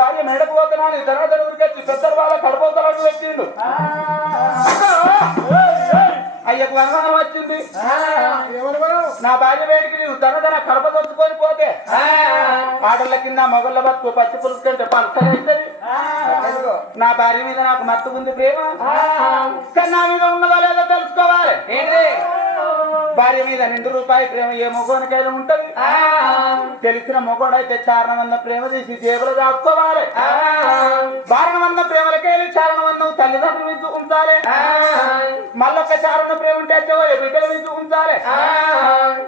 భార్య మేడకు పోతున్నాను ధనధర ఉరికొచ్చి పెద్దలు వాళ్ళ కడపోతలకు పెట్టిండు అయ్యకు వనవానం వచ్చింది నా భార్య వేడికి నువ్వు ధనధన కడప దొచ్చుకొని పోతే ఆడళ్ళ కింద మొగళ్ళ బతుకు పచ్చి పులుసు కంటే పలసగా అవుతుంది నా భార్య మీద నాకు మత్తు ఉంది ప్రేమ కానీ నా మీద ఉన్నదా లేదో తెలుసుకోవాలి భార్య మీద ₹2 ప్రేమ ఏ మొగోనికైనా ఉంటది తెలిసిన మొగోడైతే చారణమన్న ప్రేమ తీసి జేబులు దాచుకోవాలి భారణమన్న ప్రేమలకెళ్ళి చారణమన్నం తల్లిదండ్రుల మీద ఉంచాలి మళ్ళొక్క చారణ ప్రేమ ఉంటే బిడ్డల మీద ఉంచాలి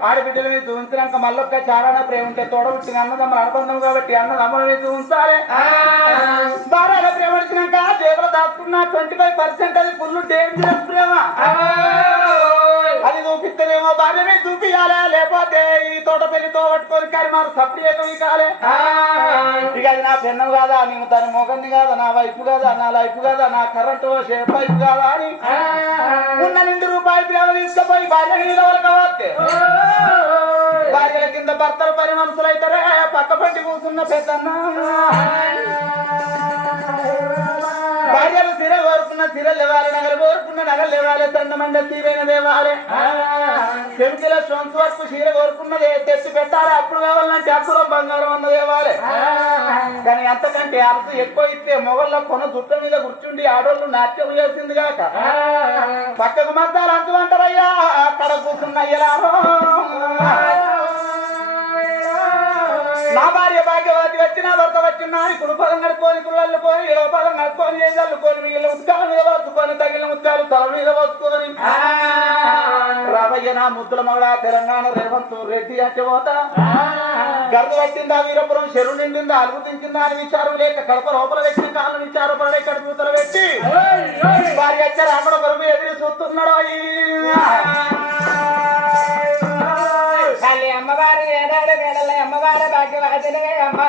ఆడబిడ్డల మీద ఉంచినాక మళ్ళొక్క చారణ ప్రేమ ఉంటే తోడబుట్టిన అన్నదమ్ముల అనుబంధం కాబట్టి అన్నదమ్ముల మీద ఉంచాలి భార్యల ప్రేమ వచ్చినాక జేబులు దాచుకున్న 25% అది ఫుల్ డేంజరస్ ప్రేమ అది చూపిస్తేనేమో భార్య మీద చూపియాలి లేకపోతే ఈ తోట పెళ్లితో పట్టుకొని కానీ మాకు సప్లియేట్ ఇవ్వాలి ఇక అది నా పెన్నం కాదా నేను దాని మొగంది కాదా నా వైపు కాదా నా లైఫ్ కాదా నా కరెంటు వైపు కాదా అని ఉన్న ₹2 ప్రేమ తీసుకుపోయి భార్య మీద వాళ్ళకి భార్యల కింద భర్తలు పని మనుషులు అవుతారే పక్క పట్టి కూర్చున్న పెద్దన్న భార్యలు సిర కోరుకున్న సిరలు ఇవ్వాలి నగలు కోరుకున్న నగలు ఇవ్వాలి సందమండ తీరైన దేవాలి చెవికిల స్వంత వరకు చీర కోరుకున్నది తెచ్చి పెట్టాలి అప్పుడు కావాలంటే అప్పుడు బంగారం అన్నది ఇవ్వాలి కానీ అంతకంటే అర్థం ఎక్కువ ఇస్తే మొగళ్ళ కొన జుట్ట మీద కూర్చుండి ఆడోళ్ళు నాట్యం చేసింది కాక పక్కకు మధ్యాలు అంటుమంటారయ్యా అక్కడ కూర్చున్న అయ్యలా నా భార్య భాగ్యవతి వచ్చినా భర్త వచ్చినా ఇప్పుడు పదం కడుక్కొని కుళ్ళల్లుకొని ఇరవ పదం కడుక్కొని ఏదల్లుకొని మిగిలిన ముత్యాల మీద వస్తుకొని తగిలిన ముత్యాలు తల మీద వస్తుకొని రామయ్య నా ముద్దుల మగ తెలంగాణ రేవంత్ రెడ్డి అంటే పోతా గర్భ పట్టిందా వీరపురం చెరువు నిండిందా అలుగు తించిందా అని విచారం లేక కడప లోపల పెట్టిన కాళ్ళ విచారం పడే ఇక్కడ పూతలు పెట్టి భార్య వచ్చారు అక్కడ కొరకు ఎదురు చూస్తున్నాడు అమ్మగారు ఏడాడు వేడల అమ్మగారు భాగ్యవతినే అమ్మ